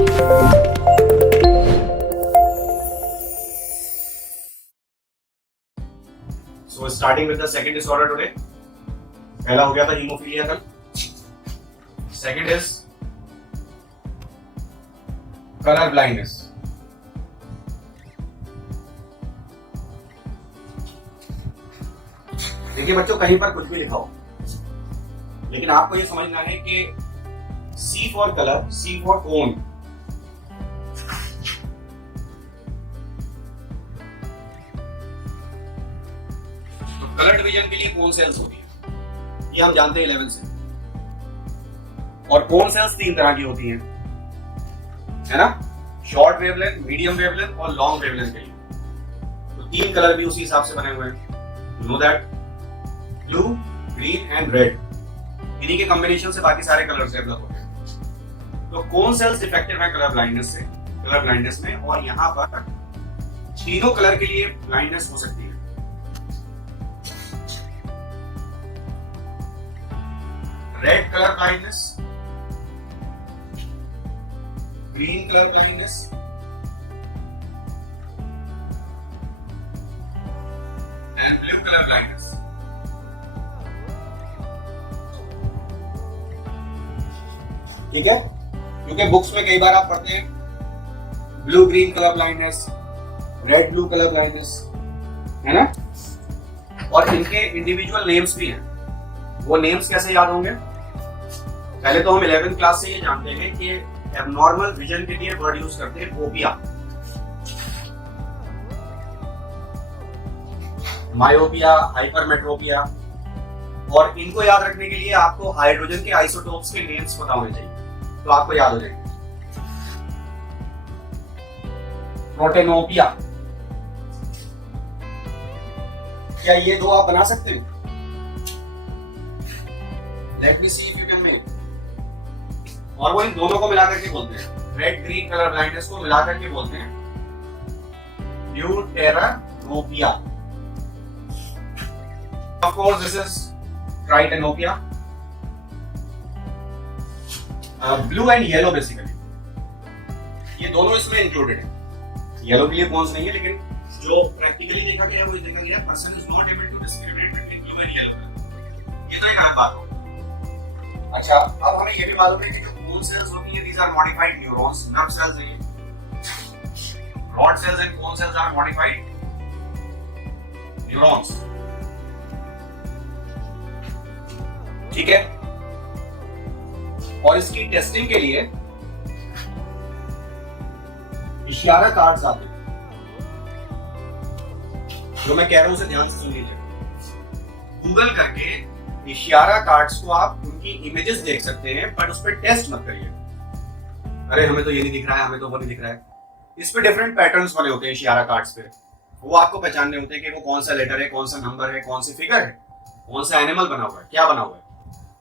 So starting with the second disorder today. पहला हो गया था हीमोफीलिया कल. Second is color blindness. देखिए बच्चों, कहीं पर कुछ भी लिखा हो, लेकिन आपको ये समझना है कि C for colour, C for cone. Colour division के लिए कोन सेल्स होती है, ये हम जानते हैं 11 से. और कोन सेल्स 3 तरह की होती हैं, है ना? शॉर्ट वेवलेंथ, मीडियम वेवलेंथ और लॉन्ग वेवलेंथ के लिए. तो 3 कलर भी उसी हिसाब से बने हुए हैं. You know that blue, green and red, इन्हीं के कॉम्बिनेशन से बाकी सारे कलर्स डेवलप होते हैं. तो कोन सेल्स डिफेक्टिव है कलर ब्लाइंडनेस में, और यहाँ पर तीनों कलर के लिए ब्लाइंडनेस हो सकती है. Red color blindness, green color blindness, and blue color blindness. ठीक है, क्योंकि बुक्स में कई बार आप पढ़ते हैं blue green colour blindness, red blue colour blindness, है ना? और इनके इंडिविजुअल नेम्स भी हैं. वो नेम्स कैसे याद होंगे? पहले तो हम 11th क्लास से ये जानते हैं कि एबनॉर्मल विजन के लिए वर्ड यूज करते हैं ओपिया, मायोपिया, हाइपरमेट्रोपिया. और इनको याद रखने के लिए आपको हाइड्रोजन के आइसोटोप्स के नेम्स पता होने चाहिए, तो आपको याद हो जाएंगे. प्रोटेनोपिया, क्या ये दो आप बना सकते हैं? Let me see if you can make. और वो इन दोनों को मिलाकर के बोलते हैं, रेड ग्रीन कलर ब्लाइंडनेस को मिलाकर के बोलते हैं deuteranopia. Of course this is tritanopia. Blue and yellow basically, ये दोनों इसमें इंक्लूडेड है. येलो के लिए कौन सा नहीं है, लेकिन जो प्रैक्टिकली देखा गया वो देखा गया person is not able to discriminate between blue and yellow. ये तो एक अलग बात हो. अच्छा, अब हमें ये भी मालूम है कि जो कोन सेल्स होती हैं, these are modified neurons, nerve cells हैं. Rod cells and cone cells are modified neurons. ठीक है, और इसकी टेस्टिंग के लिए इशारा कार्ड्स आते हैं. जो मैं कह रहा हूं उसे ध्यान से सुन लीजिए. गूगल करके इशारा कार्ड्स को आप उनकी इमेजेस देख सकते हैं, बट उस पर टेस्ट मत करिए. अरे हमें तो ये नहीं दिख रहा है, हमें तो वो नहीं दिख रहा है. इस पे डिफरेंट पैटर्न्स बने होते हैं इशारा कार्ड्स पे. वो आपको पहचानने होते हैं कि वो कौन सा लेटर है, कौन सा नंबर है, कौन सी फिगर है, कौन सा एनिमल बना हुआ है, क्या बना हुआ है.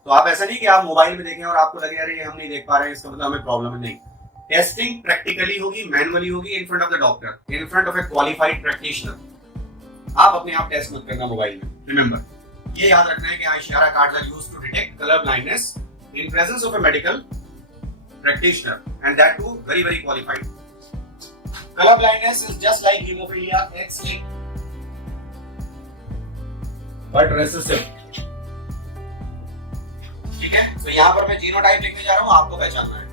तो आप ऐसा नहीं कि आप मोबाइल में देखें और आपको लगे अरे हम नहीं देख पा रहे हैं, इसका मतलब हमें प्रॉब्लम है. नहीं, टेस्टिंग प्रैक्टिकली होगी, मैनुअली होगी, in front of the doctor, in front of A qualified practitioner. आप अपने आप टेस्ट मत करना मोबाइल में. रिमेंबर, ये याद रखना है कि Ishihara cards are used to detect colour blindness in presence of a medical practitioner, and that too very very qualified. Colour blindness is just like haemophilia, X-linked but recessive. ठीक है, तो यहां पर मैं जीनोटाइप लिखने जा रहा हूं, आपको पहचानना है.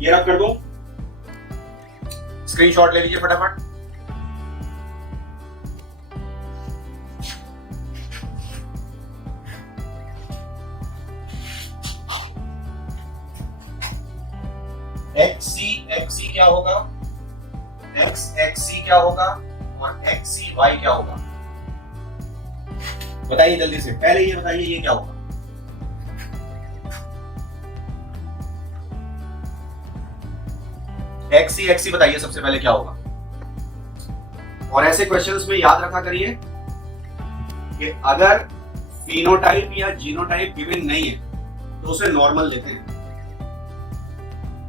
ये रख कर दूं, स्क्रीनशॉट ले लीजिए फटाफट. XC क्या होगा, XXC क्या होगा, और XCY क्या होगा? बताइए जल्दी से, पहले ये बताइए ये क्या होगा? XC बताइए सबसे पहले क्या होगा? और ऐसे क्वेश्चंस में याद रखा करिए कि अगर फिनोटाइप या जीनोटाइप गिवन नहीं है तो उसे नॉर्मल लेते हैं.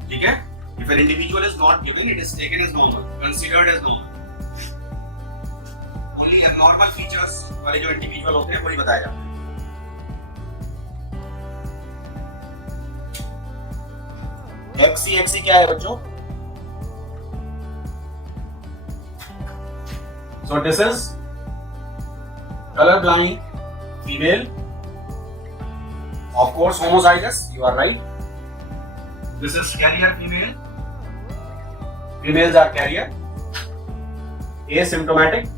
ठीक है, if an individual is not given, it is taken as normal, considered as normal. Only abnormal features वाले जो इंडिविजुअल होते हैं वही बताए जाते हैं. एक्सी क्या है बच्चों? So this is colorblind female, of course homozygous, you are right. This is carrier female. Females are carrier, asymptomatic,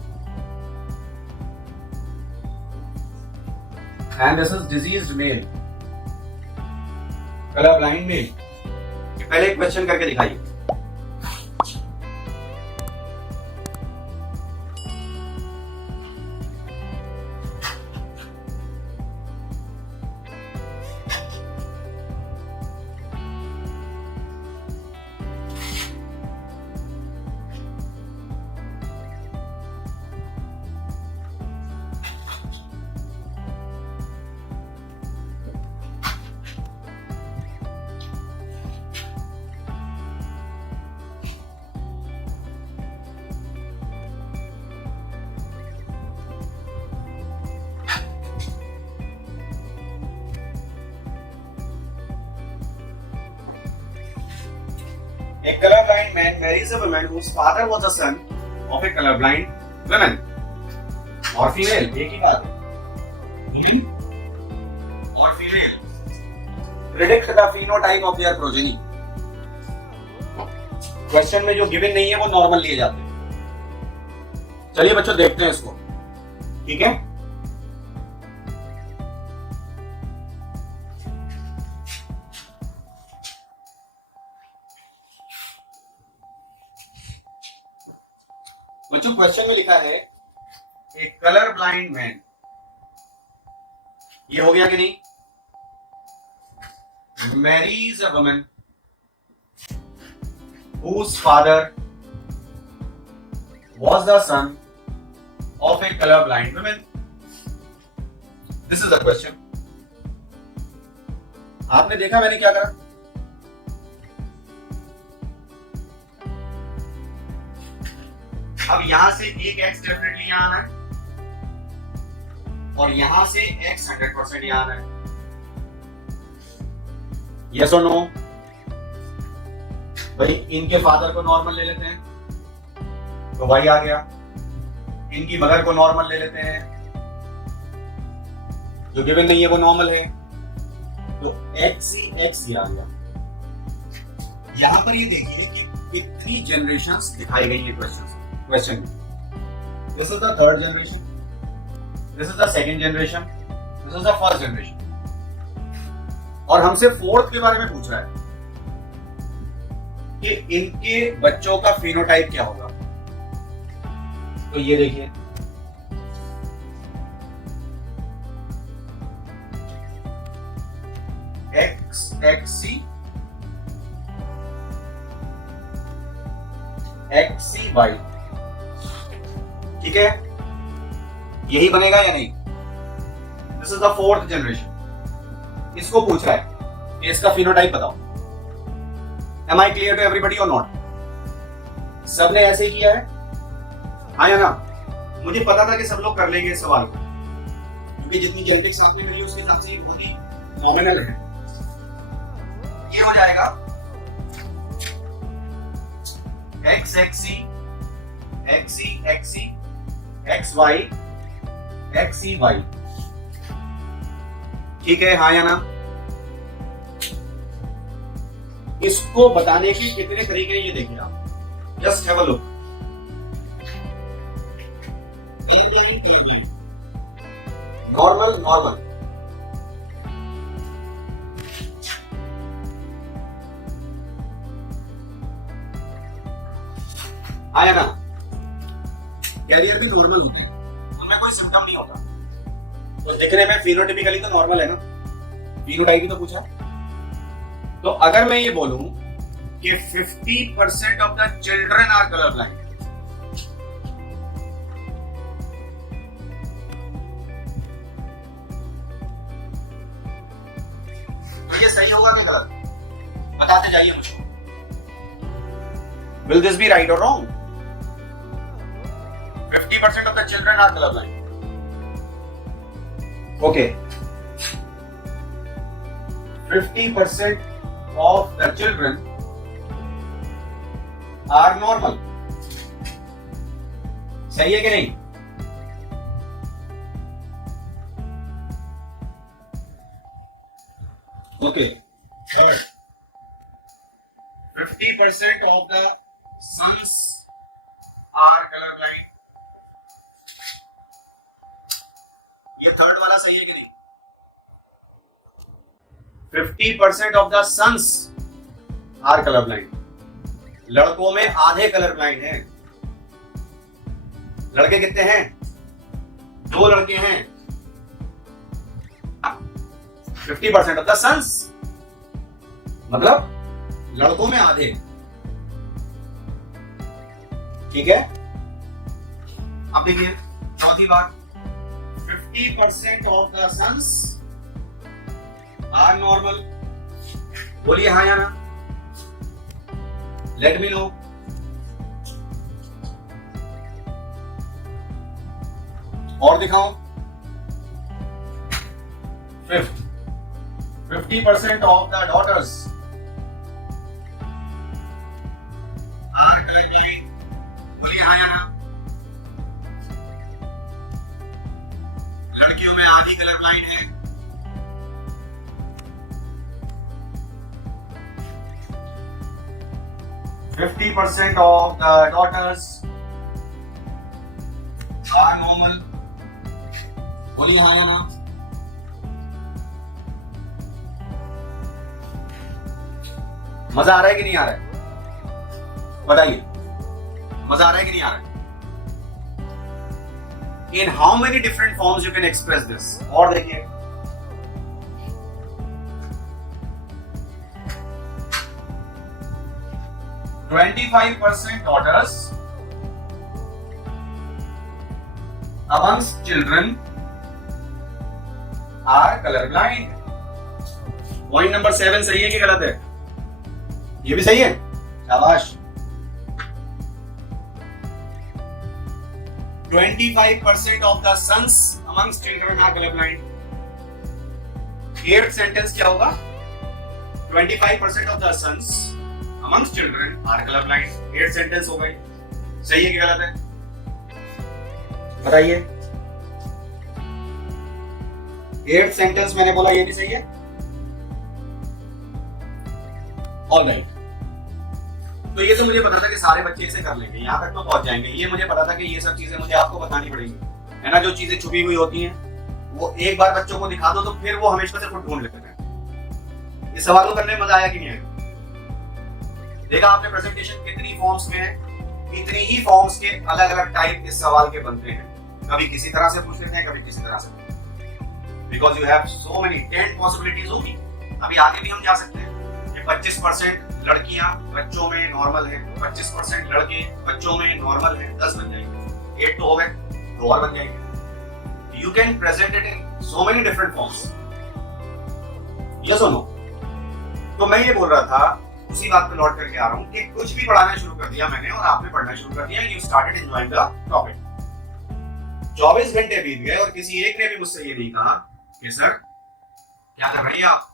and this is diseased male, colorblind male. पहले एक क्वेश्चन करके दिखाइए. A colorblind man marries a woman whose father was a son of a colorblind woman. और female, एक ही बात है. और female predict the phenotype of their progeny. Question में जो गिवन नहीं है वो नॉर्मल लिए जाते हैं. चलिए बच्चों देखते हैं इसको. ठीक है. बच्चों क्वेश्चन में लिखा है ए कलर ब्लाइंड मैन. ये हो गया कि नहीं? Mary's a woman whose father was the son of a colorblind woman. This is the question. आपने देखा मैंने क्या करा? अब यहां से एक x डेफिनेटली यहां आना है और यहां से x 100% यहां आना है. यस और नो? भाई इनके फादर को नॉर्मल ले लेते हैं तो y आ गया. इनकी मदर को नॉर्मल ले लेते हैं, जो गिवन नहीं है वो नॉर्मल है, तो x ही x ही आ गया. यहां पर ये देखिए कि कितनी जनरेशंस दिखाई गई है क्वेश्चन में. This is the third generation, this is the second generation, this is the first generation. और हमसे फोर्थ के बारे में पूछ रहा है कि इनके बच्चों का फिनोटाइप क्या होगा. तो ये देखिए XXC XCY. ठीक है, यही बनेगा या नहीं? This is the fourth generation. इसको पूछ रहा है कि इसका फिनोटाइप बताओ. Am I clear to everybody और नॉट? सबने ऐसे ही किया है, हाँ या ना? मुझे पता था कि सब लोग कर लेंगे इस सवाल को, क्योंकि जितनी जेनेटिक्स आपने मिली उसके हिसाब से ये बहुत ही नॉमिनल है. ये हो जाएगा XXC XCXC XY XCY. ठीक है, हाँ या ना? इसको बताने के कितने तरीके हैं ये देखिए आप. Just have a look. Normal आया ना? कैरियर भी नॉर्मल होते हैं, उनमें कोई सिम्टम नहीं होता, तो दिखने में फिनोटिपिकली तो नॉर्मल है ना. फिनोटाइप ही तो पूछा. तो अगर मैं ये बोलूं कि 50% of the children are colour blind, तो ये सही होगा कि गलत? बताते जाइए मुझको. Will this be right or wrong? 50% of the children are colorblind. Okay. 50% of the children are normal. सही है कि नहीं? Okay. 50% of the sons are colour blind. ये थर्ड वाला सही है कि नहीं? 50% of the sons are colour blind. लड़कों में आधे कलर ब्लाइंड हैं। लड़के कितने हैं? 2 लड़के हैं। 50% ऑफ द सन्स मतलब लड़कों में आधे। ठीक है। अब देखिए चौथी बात, 50% of the sons are normal. बोलिए हाँ या ना, लेट मी नो। और दिखाओ। 50% of the daughters are colour blind. बोलिए हाँ या ना। लड़कियों में आधी कलर ब्लाइंड है। %50 of the daughters are normal। बोलिए हाँ या ना। मजा आ रहा है कि नहीं आ रहा है? बताइए, मजा आ रहा है कि नहीं आ रहा है? In how many different forms you can express this? और देखिए, %25 daughters amongst children are colorblind। Point number 7 सही है कि गलत है? ये भी सही है, शाबाश। 25% of the sons amongst children are colorblind। 8th sentence क्या होगा? 25% of the sons amongst children are colorblind। 8th sentence हो गई। सही है कि गलत है? बताइए। 8th सेंटेंस मैंने बोला ये भी सही है। ऑलराइट। तो ये तो मुझे पता था कि सारे बच्चे इसे कर लेंगे, यहाँ तक तो पहुंच जाएंगे। ये मुझे पता था कि ये सब चीजें मुझे आपको बतानी पड़ेंगी, है ना। जो चीजें छुपी हुई होती हैं वो एक बार बच्चों को दिखा दो तो फिर वो हमेशा से खुद ढूंढ लेते हैं। इस सवाल को करने में मजा आया कि नहीं आया? देखा आपने प्रेजेंटेशन कितनी फॉर्म्स में है, इतनी ही फॉर्म्स के अलग अलग टाइप इस सवाल के बनते हैं। कभी किसी तरह से पूछ लेते हैं, कभी किसी तरह से। Because you have so many 10 possibilities होगी। अभी आगे भी हम जा सकते हैं कि 25% लड़कियां बच्चों में नॉर्मल है, 25% लड़के बच्चों में नॉर्मल है। 10 बन जाएंगे। 8 तो हो गए, 2 और बन जाएंगे। You can present it in so many different forms. Yes और नो? तो मैं ये बोल रहा था, उसी बात पे लौट करके आ रहा हूँ कि कुछ भी पढ़ाना शुरू कर दिया मैंने और आपने पढ़ना शुरू कर दिया। You started enjoying the topic. 24 घंटे बीत गए और किसी एक ने भी मुझसे ये नहीं कहा कि सर क्या कर रही है आप?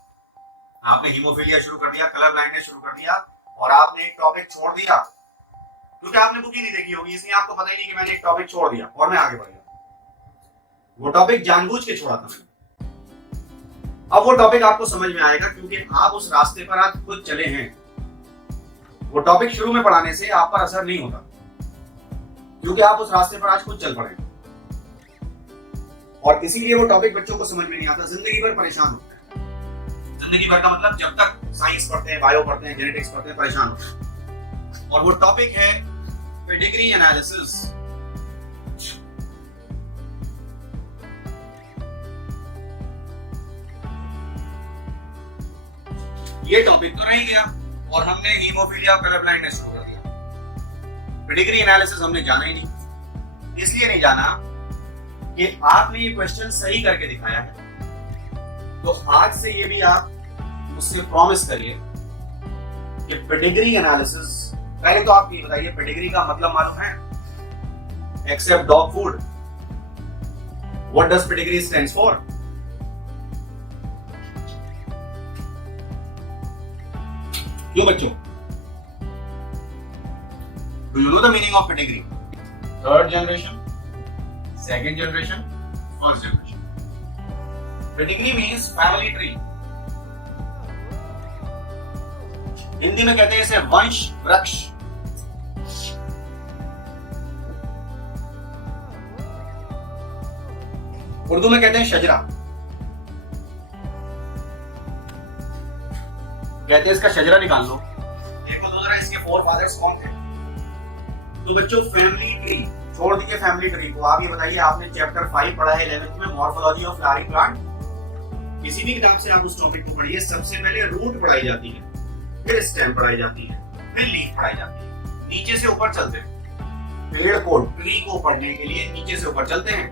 आपने हीमोफीलिया शुरू कर दिया, कलर ब्लाइंडनेस शुरू कर दिया और आपने एक टॉपिक छोड़ दिया, क्योंकि आपने बुक ही नहीं देखी होगी, इसलिए आपको पता ही नहीं कि मैंने एक टॉपिक छोड़ दिया और मैं आगे बढ़ गया। वो टॉपिक जानबूझ के छोड़ा था मैंने। अब वो टॉपिक आपको समझ में आएगा क्योंकि आप उस रास्ते पर आज खुद चले हैं। वो टॉपिक शुरू में पढ़ाने से आप पर असर नहीं होता, क्योंकि आप उस रास्ते पर आज खुद चल पड़े। और इसीलिए वो टॉपिक बच्चों को समझ में नहीं आता, जिंदगी भर परेशान होते हैं। जिंदगी भर का मतलब जब तक साइंस पढ़ते हैं, बायो पढ़ते हैं, जेनेटिक्स पढ़ते हैं, परेशान होते हैं। और वो टॉपिक है पेडिग्री एनालिसिस। ये टॉपिक तो रह गया और हमने हीमोफीलिया कलर ब्लाइंडनेस शुरू कर दिया। पेडिग्री एनालिसिस हमने जाना ही नहीं। इसलिए नहीं जाना कि आपने ये क्वेश्चन सही करके दिखाया है। तो आज से ये भी आप मुझसे प्रॉमिस करिए कि पेडिग्री एनालिसिस, पहले तो आप ये बताइए पेडिग्री का मतलब मालूम है? Except dog food, what does pedigree stands for? क्यों बच्चों? Do you know the meaning of pedigree? Third generation, second generation, first generation. Pedigree means family tree. Hindi में कहते हैं इसे वंश वृक्ष। उर्दू में कहते हैं शजरा। कहते हैं इसका शजरा निकाल लो। देखो तो जरा इसके फोर फादर्स कौन थे। तो बच्चों फैमिली ट्री छोड़ दीजिए, फैमिली ट्री को आप ये बताइए, आपने चैप्टर 5 पढ़ा है 11th में, मॉर्फोलॉजी ऑफ फ्लावरिंग प्लांट। किसी भी किताब से आप उस टॉपिक को पढ़िए, सबसे पहले रूट पढ़ाई जाती है, फिर स्टेम पढ़ाई जाती है, फिर लीफ पढ़ाई जाती है। नीचे से ऊपर चलते हैं। पेड़ को, ट्री को पढ़ने के लिए नीचे से ऊपर चलते हैं।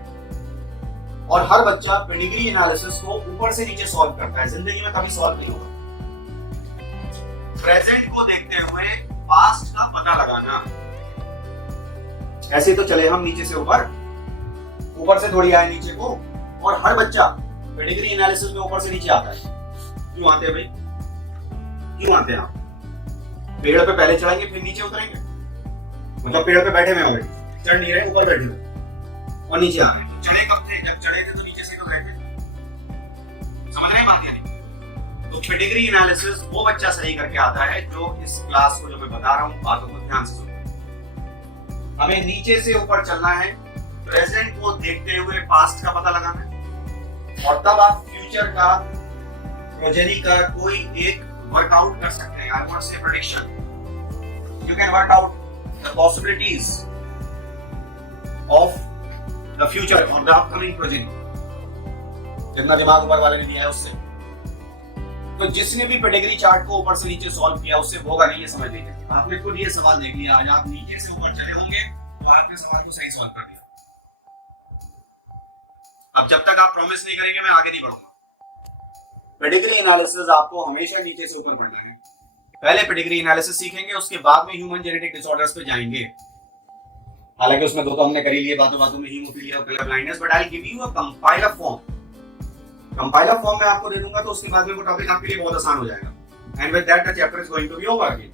और हर बच्चा पेडिग्री एनालिसिस को ऊपर से नीचे सॉल्व करता है, जिंदगी में कभी सॉल्व नहीं होगा। प्रेजेंट को देखते हुए पास्ट का पता लगाना। ऐसे तो चले हम नीचे से ऊपर, ऊपर से थोड़ी आए नीचे को। और हर बच्चा पेडिग्री एनालिसिस में ऊपर से नीचे आता है। क्यों आते हैं भाई, क्यों आते हैं आप? पेड़ पे पहले चढ़ेंगे फिर नीचे उतरेंगे, मतलब पेड़ पे बैठे हुए ऑलरेडी, चढ़ नहीं रहे, ऊपर बैठे हुए और नीचे आ गए। चढ़े कब थे? जब चढ़े थे तो नीचे से क्यों गए थे? समझ रहे हैं बात यानी? तो पेडिग्री एनालिसिस वो बच्चा सही करके आता है जो इस क्लास को जो मैं बता रहा हूँ बातों को ध्यान से सुनो। हमें नीचे से ऊपर चलना है, प्रेजेंट को देखते हुए पास्ट का पता लगाना है, और तब आप फ्यूचर का, प्रोजेनी का कोई एक वर्कआउट कर सकते हैं। I want say prediction, you can work out the possibilities of the future और द अपकमिंग प्रोजेनी, जितना दिमाग ऊपर वाले ने दिया है उससे। तो जिसने भी पेडिग्री चार्ट को ऊपर से नीचे सॉल्व किया उससे होगा नहीं, ये समझ लीजिए। आपने खुद ये सवाल देख लिया, आज आप नीचे से ऊपर चले होंगे तो आपने सवाल को सही सॉल्व कर दिया। अब जब तक आप प्रॉमिस नहीं करेंगे मैं आगे नहीं बढ़ूंगा। पेडिग्री एनालिसिस आपको हमेशा नीचे से ऊपर पढ़ना है। पहले पेडिग्री एनालिसिस सीखेंगे, उसके बाद में ह्यूमन जेनेटिक डिसऑर्डर्स पे जाएंगे। हालांकि उसमें दो तो हमने कर ही लिए बातों बातों में, हीमोफीलिया और colour blindness, but I give you a compiler form. Compiler form में आपको दे दूंगा तो उसके बाद में वो टॉपिक आपके लिए बहुत आसान हो जाएगा। And with that the chapter is going to be over again.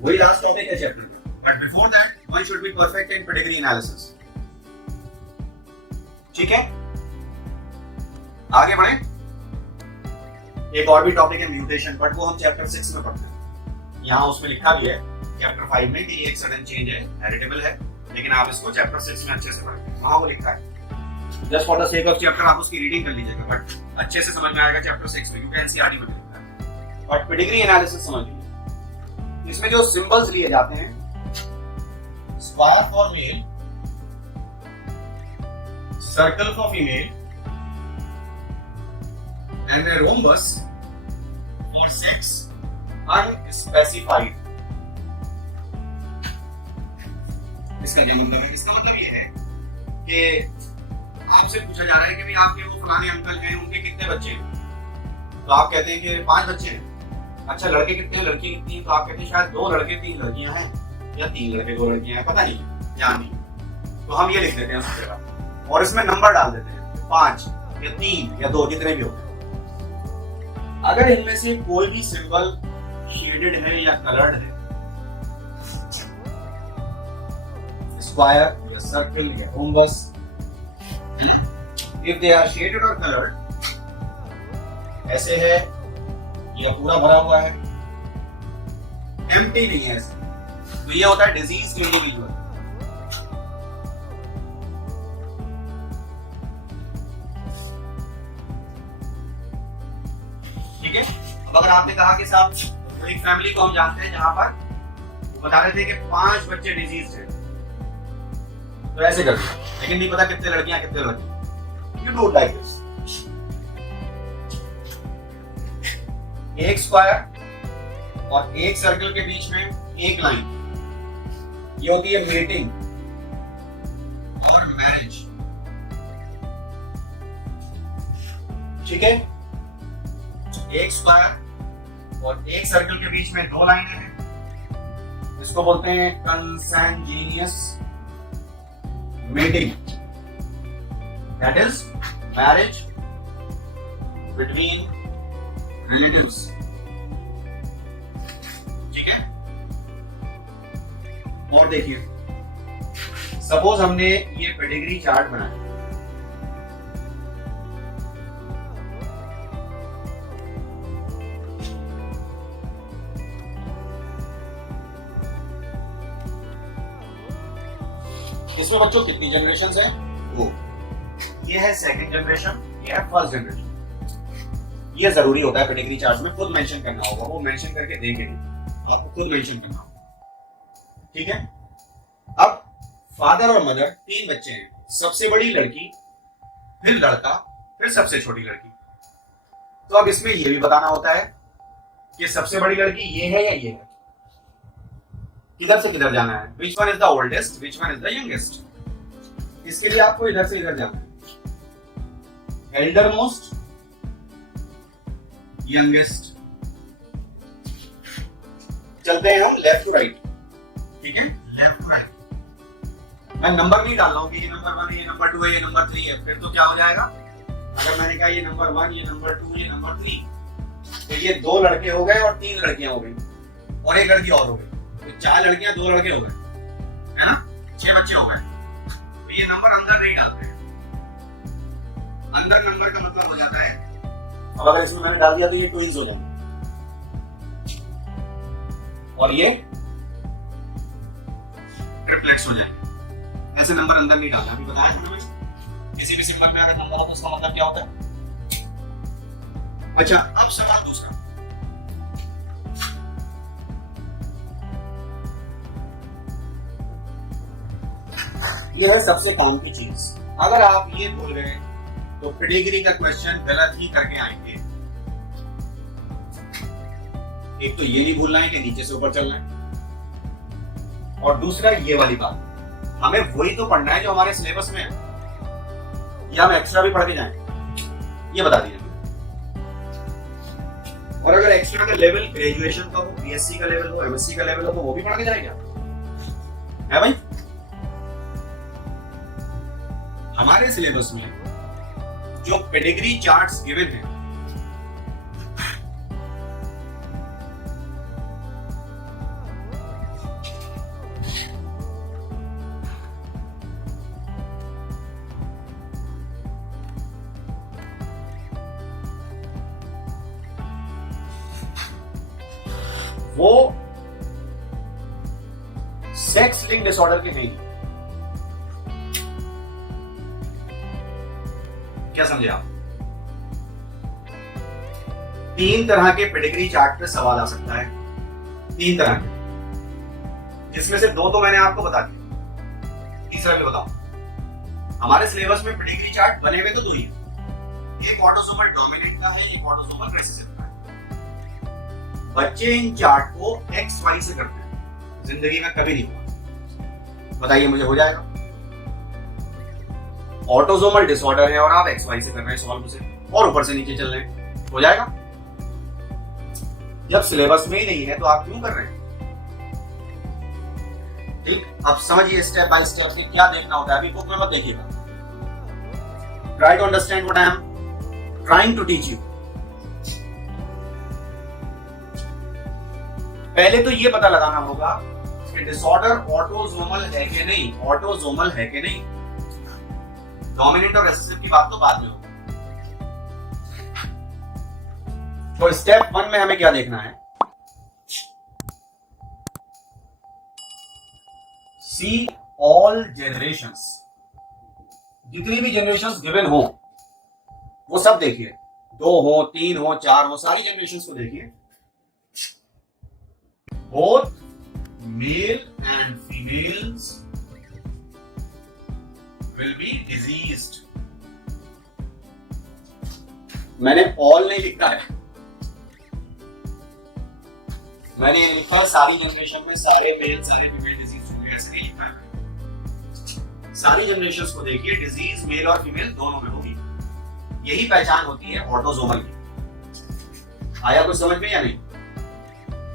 वही लास्ट टॉपिक है चैप्टर में, but before that one should be perfect in pedigree analysis. ठीक है, आगे बढ़े। एक और भी टॉपिक है म्यूटेशन, बट वो हम चैप्टर 6 में पढ़ते हैं। यहाँ उसमें लिखा भी है चैप्टर 5 में कि एक सडन चेंज है, हेरिडेबल है, लेकिन आप इसको चैप्टर 6 में अच्छे से पढ़ेंगे। वहाँ वो लिखा है, just for the sake of chapter आप उसकी रीडिंग कर लीजिएगा, बट अच्छे से समझ में आएगा चैप्टर 6 में, क्योंकि एनसीईआरटी में लिखा है। बट पेडिग्री एनालिसिस समझ लीजिए, इसमें जो सिंबल्स लिए जाते हैं, square for male, circle for female, and a rhombus for sex unspecified। इसका क्या मतलब है? इसका मतलब ये है कि आपसे पूछा जा रहा है कि भाई आपके वो फलाने अंकल हैं, उनके कितने बच्चे हैं? तो आप कहते हैं कि 5 बच्चे हैं। अच्छा, लड़के कितने हैं, लड़की कितनी है? तो आप कहते हैं शायद 2 लड़के 3 लड़कियां हैं, या 3 लड़के 2 लड़कियां हैं, पता नहीं, ध्यान नहीं। तो हम ये लिख देते हैं उस जगह, और इसमें नंबर डाल देते हैं 5 या 3 या 2, जितने भी होते हैं। अगर इनमें से कोई भी सिंबल शेडेड है या कलर्ड है, स्क्वायर या सर्कल या rhombus, if they are shaded और कलर्ड, ऐसे है या पूरा भरा हुआ है, एम्प्टी नहीं है, तो ये होता है डिजीज इंडिविजुअल। ठीक है, अब अगर आपने कहा कि साहब एक फैमिली को हम जानते हैं जहां पर वो बता रहे थे कि 5 बच्चे डिजीज थे, तो ऐसे कर दिया, लेकिन नहीं पता कितने लड़कियां कितने लड़के। यू डू लाइक दिस, एक स्क्वायर और एक सर्कल के बीच में एक लाइन, ये होती है मेटिंग और मैरिज। ठीक है, एक स्क्वायर और एक सर्कल के बीच में 2 लाइनें हैं, इसको बोलते हैं consanguineous mating, that is marriage between relatives. ठीक है, और देखिए, सपोज हमने ये पेडिग्री चार्ट बनाया, इसमें बच्चों कितनी जनरेशन है? वो ये है सेकंड जनरेशन, ये है फर्स्ट जनरेशन। ये जरूरी होता है पेडिग्री चार्ट में खुद मेंशन करना होगा, वो मेंशन करके देंगे नहीं, आपको खुद मेंशन करना होगा, ठीक है। अब फादर और मदर 3 बच्चे हैं, सबसे बड़ी लड़की, फिर लड़का, फिर सबसे छोटी लड़की। तो अब इसमें ये भी बताना होता है कि सबसे बड़ी लड़की ये है या ये है, किधर से किधर जाना है, which one is the oldest, which one is the youngest. इसके लिए आपको इधर से इधर जाना है, एल्डर मोस्ट, यंगेस्ट। चलते हैं हम लेफ्ट टू राइट, ठीक है, लेफ्ट टू राइट। मैं नंबर नहीं डाल रहा हूं कि ये नंबर 1 है, ये नंबर 2 है, ये नंबर 3 है, फिर तो क्या हो जाएगा, अगर मैंने कहा ये नंबर 1, ये नंबर 2, ये नंबर 3, तो ये 2 लड़के हो गए और 3 लड़कियां हो गई और 1 लड़की और हो गई, तो 4 लड़कियां 2 लड़के हो गए, है ना, 6 बच्चे हो गए। तो ये नंबर अंदर नहीं डालते हैं, अंदर नंबर का मतलब हो जाता है, अब अगर इसमें मैंने डाल दिया तो ये ट्विंस हो जाएंगे और ये ट्रिपलेट्स हो जाएंगे। ऐसे नंबर अंदर नहीं डालना, अभी बताया हमने, किसी भी सिंबल पे अगर नंबर हो तो उसका मतलब क्या होता है। अच्छा, अब सवाल दूसरा, यह है सबसे कॉमन की चीज। अगर आप ये भूल गए तो पेडिग्री का क्वेश्चन गलत ही करके आएंगे। एक तो ये नहीं भूलना है कि नीचे से ऊपर चलना है, और दूसरा ये वाली बात, हमें वही तो पढ़ना है जो हमारे सिलेबस में है, या हम एक्स्ट्रा भी पढ़ के जाएं, ये बता दीजिए। और अगर एक्स्ट्रा का लेवल ग्रेजुएशन का हो, बीएससी का लेवल हो, एमएससी का लेवल हो, तो वो भी पढ़ के जाएगा, है भाई। हमारे सिलेबस में जो पेडिग्री चार्ट्स गिवन है, वो सेक्स लिंक डिसऑर्डर के नहीं। क्या समझे आप? 3 तरह के पेडिग्री चार्ट पे सवाल आ सकता है, 3 तरह के, जिसमें से 2 तो मैंने आपको बता दिया, तीसरा भी बताऊं। हमारे सिलेबस में पेडिग्री चार्ट बने हुए तो 2 ही है, एक ऑटोसोमल डोमिनेंट का है, एक ऑटोसोमल रिसेसिव का है। बच्चे इन चार्ट को XY से करते हैं, जिंदगी में कभी नहीं हुआ, बताइए मुझे हो जाएगा? ऑटोसोमल डिसऑर्डर है और आप XY से कर रहे हैं सॉल्व उसे, और ऊपर से नीचे चल रहे हैं, हो जाएगा? जब सिलेबस में ही नहीं है तो आप क्यों कर रहे हैं? ठीक, अब समझिए स्टेप बाय स्टेप से क्या देखना होता है। अभी बुक में मत देखिएगा, try to understand what I am trying to teach you. पहले तो ये पता लगाना होगा कि डिसऑर्डर ऑटोसोमल है कि नहीं, ऑटोसोमल है कि नहीं। डोमिनेंट और रिसेसिव की बात तो बाद में होगी। तो स्टेप 1 में हमें क्या देखना है? सी ऑल जनरेशंस, जितनी भी जनरेशंस गिवन हो वो सब देखिए, 2 हो, 3 हो, 4 हो, सारी जनरेशंस को देखिए। Both male and females will be diseased। मैंने all नहीं लिखा है, मैंने लिखा सारी जनरेशन में सारे मेल सारे फीमेल डिजीज होंगे, ऐसे नहीं लिखा है। सारी जनरेशंस को देखिए, डिजीज मेल और फीमेल दोनों में होगी, यही पहचान होती है ऑटोसोमल की। आया कुछ समझ में या नहीं?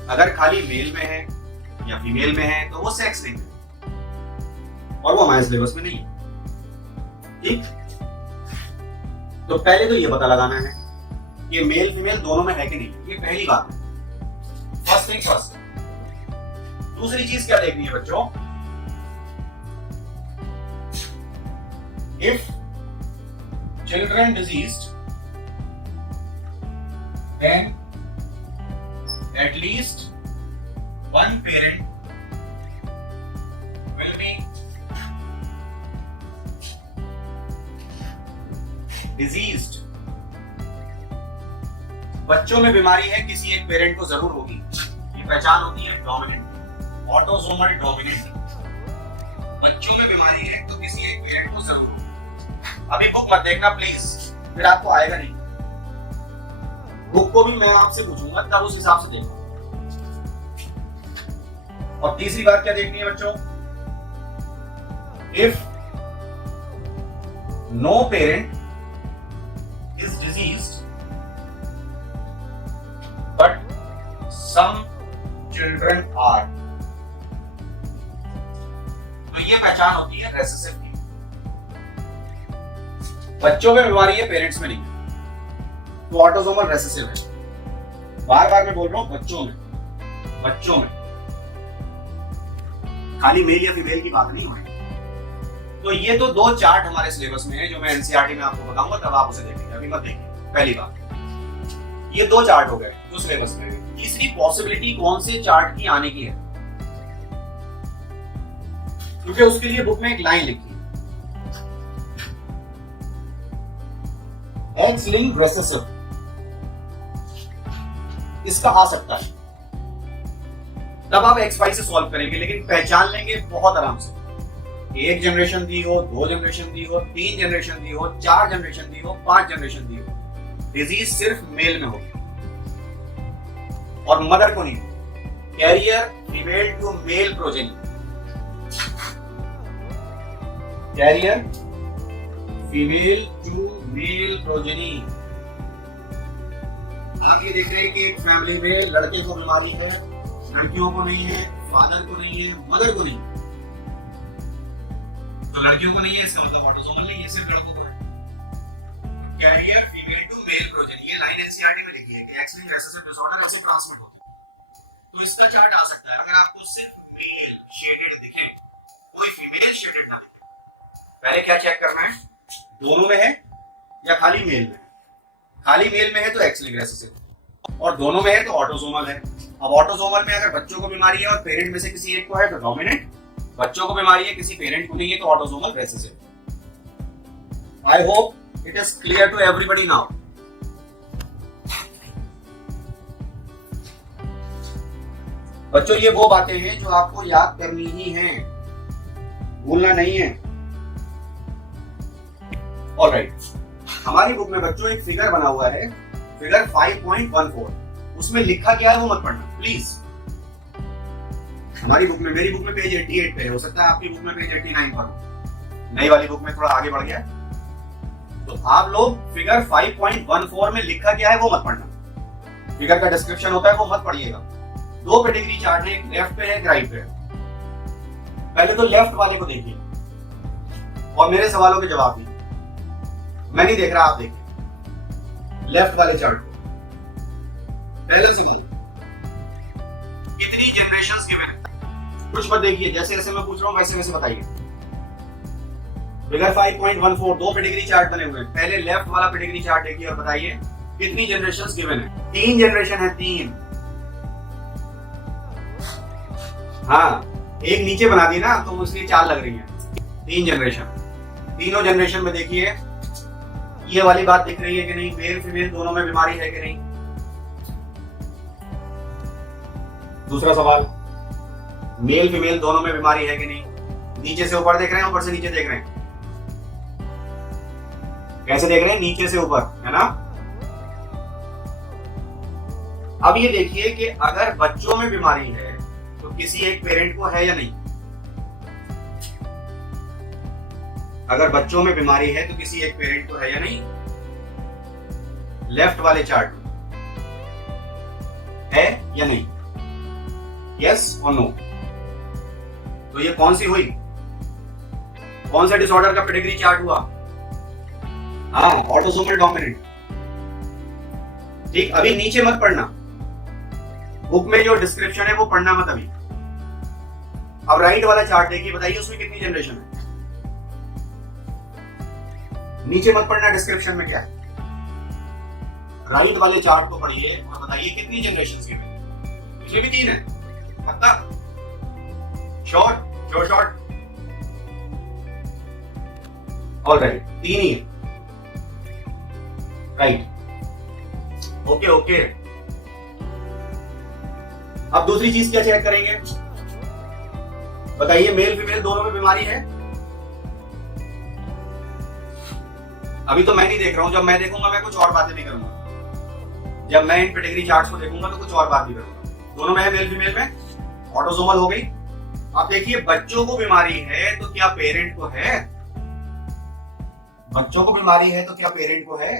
अगर खाली मेल में है या फीमेल में है तो वो सेक्स लिंक है और वो हमारे सिलेबस में नहीं है, ठीक। तो पहले तो ये पता लगाना है कि मेल फीमेल दोनों में है कि नहीं, ये पहली बात है, फर्स्ट थिंग फर्स्ट। दूसरी चीज क्या देखनी है बच्चों? If children diseased, then at least one parent will be diseased. बच्चों में बीमारी है किसी एक पेरेंट को जरूर होगी, ये पहचान होती है डोमिनेंट, ऑटोसोमल डोमिनेंट। बच्चों में बीमारी है तो किसी एक पेरेंट को जरूर होगी। अभी बुक मत देखना प्लीज, फिर आपको आएगा नहीं। बुक को भी मैं आपसे पूछूंगा तब उस हिसाब से देखना। और तीसरी बात क्या देखनी है बच्चों, if no parent is diseased but some children are, तो ये पहचान होती है रेसेसिव की। बच्चों में बीमारी है पेरेंट्स में नहीं, तो ऑटोसोमल रेसेसिव है। बार बार मैं बोल रहा हूं बच्चों में खाली मेल या फीमेल की बात नहीं हो रही। तो ये तो दो चार्ट हमारे सिलेबस में है जो मैं एनसीईआरटी में आपको बताऊंगा, तब आप उसे देखेंगे, अभी मत देखिए। पहली बात, ये दो चार्ट हो गए जो सिलेबस में है। तीसरी पॉसिबिलिटी कौन से चार्ट की आने की है, क्योंकि उसके लिए बुक में एक लाइन लिखी है, एक्स लिंक्ड रेसेसिव, इसका आ सकता है। तब आप एक्स वाई से सॉल्व करेंगे, लेकिन पहचान लेंगे बहुत आराम से। एक जनरेशन दी हो, दो जनरेशन दी हो, तीन जनरेशन दी हो, चार जनरेशन दी हो, पांच जनरेशन दी हो, डिजीज सिर्फ मेल में होगी और मदर को नहीं। Carrier female to male progeny, carrier female to male progeny. आप ये देख रहे हैं कि एक फैमिली में लड़के को बीमारी है, लड़कियों को नहीं है, फादर को नहीं है, मदर को नहीं। तो लड़कियों को नहीं है इसका मतलब ऑटोसोमल नहीं है, सिर्फ लड़कों को है। Carrier female to male progeny, ये लाइन एनसीईआरटी में लिखी है कि एक्स लिंक्ड रेसेसिव डिसऑर्डर ऐसे ट्रांसमिट होते हैं। तो इसका चार्ट आ सकता है अगर आपको सिर्फ मेल शेडेड दिखे, कोई फीमेल शेडेड ना दिखे। पहले क्या चेक करना है, दोनों में है या खाली मेल में। खाली मेल में है तो एक्स लिंक्ड रेसेसिव, और दोनों में है तो ऑटोसोमल है। अब ऑटोसोमल में अगर बच्चों को बीमारी है और पेरेंट में से किसी एक को है तो डोमिनेंट, बच्चों को बीमारी है किसी पेरेंट को नहीं है तो autosomal recessive. I hope it is clear to everybody now. बच्चों ये वो बातें हैं जो आपको याद करनी ही हैं, भूलना नहीं है। ऑलराइट, हमारी बुक में बच्चों एक फिगर बना हुआ है, फिगर 5.14, उसमें लिखा क्या है वो मत पढ़ना प्लीज। हमारी बुक में, मेरी बुक में पेज 88 पे है, हो सकता है आपकी बुक में पेज 89 पर हो, नई वाली बुक में थोड़ा आगे बढ़ गया। तो आप लोग फिगर 5.14 में लिखा क्या है वो मत पढ़ना, फिगर का डिस्क्रिप्शन होता है वो मत पढ़िएगा। दो पेडिग्री चार्ट है, एक लेफ्ट पे है, एक राइट पे है। पहले तो लेफ्ट वाले को देखिए और मेरे सवालों के जवाब दीजिए। मैं नहीं देख रहा, आप देखिए लेफ्ट वाले चार्ट को। पहला सवाल, कितनी जनरेशंस गिवन? कुछ मत देखिए, जैसे जैसे मैं पूछ रहा हूं वैसे वैसे बताइए। फिगर 5.14, दो पेडिग्री चार्ट बने हुए हैं। पहले लेफ्ट वाला पेडिग्री चार्ट देखिए और बताइए कितनी जनरेशंस गिवन है। 3 जनरेशन है, 3। हाँ, एक नीचे बना दी ना तो इसलिए 4 लग रही है। 3 जनरेशन, तीनों जनरेशन में देखिए ये वाली बात दिख रही है कि नहीं, मेल फीमेल दोनों में बीमारी है कि नहीं। दूसरा सवाल, मेल फीमेल दोनों में बीमारी है कि नहीं। नीचे से ऊपर देख रहे हैं, ऊपर से नीचे देख रहे हैं, कैसे देख रहे हैं, नीचे से ऊपर, है ना। अब ये देखिए कि अगर बच्चों में बीमारी है तो किसी एक पेरेंट को है या नहीं। अगर बच्चों में बीमारी है तो किसी एक पेरेंट को है या नहीं। लेफ्ट वाले चार्ट में है या नहीं, यस और नो। तो ये कौन सी हुई, कौन सा डिसऑर्डर का पेडिग्री चार्ट हुआ? हाँ, ऑटोसोमल डोमिनेंट। ठीक, अभी नीचे मत पढ़ना, बुक में जो डिस्क्रिप्शन है वो पढ़ना मत अभी। अब राइट वाला चार्ट देखिए, बताइए उसमें कितनी जनरेशन है। नीचे मत पढ़ना डिस्क्रिप्शन में क्या है, राइट वाले चार्ट को पढ़िए और बताइए कितनी जनरेशन गिवन है। इसमें भी 3 है, पक्का? श्योर? Sure short? ऑलराइट, 3 ही है, राइट। Okay okay. अब दूसरी चीज क्या चेक करेंगे, बताइए मेल फीमेल दोनों में बीमारी है? अभी तो मैं नहीं देख रहा हूं, जब मैं देखूंगा मैं कुछ और बातें भी करूंगा। जब मैं इन पेडिग्री चार्ट्स को देखूंगा तो कुछ और बात भी करूंगा। दोनों में है मेल फीमेल में, ऑटोसोमल हो गई। आप देखिए बच्चों को बीमारी है तो क्या पेरेंट को है? बच्चों को बीमारी है तो क्या पेरेंट को है?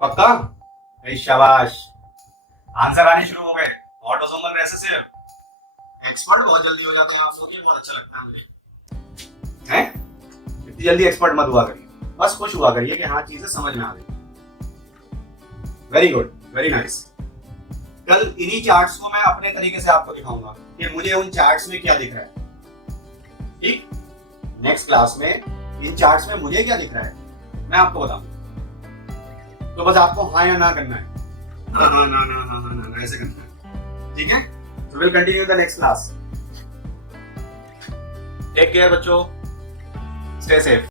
पक्का? शाबाश, आंसर आने शुरू हो गए। ऑटोसोमल रिसेसिव, एक्सपर्ट बहुत जल्दी हो जाते हैं आप लोग, ये बहुत अच्छा लगता है मुझे। हैं? इतनी जल्दी एक्सपर्ट मत हुआ करिए, बस खुश हुआ करिए कि हाँ चीजें समझ में आ गई। Very good, very nice. कल इन्हीं चार्ट्स को मैं अपने तरीके से आपको दिखाऊंगा कि मुझे उन चार्ट्स में क्या दिख रहा है। ठीक, नेक्स्ट क्लास में इन चार्ट्स में मुझे क्या दिख रहा है मैं आपको बताऊंगा। तो बस आपको हाँ या ना करना है, हाँ ना ऐसे करना है, ठीक है? So we'll continue the next class. Take care बच्चों, stay safe.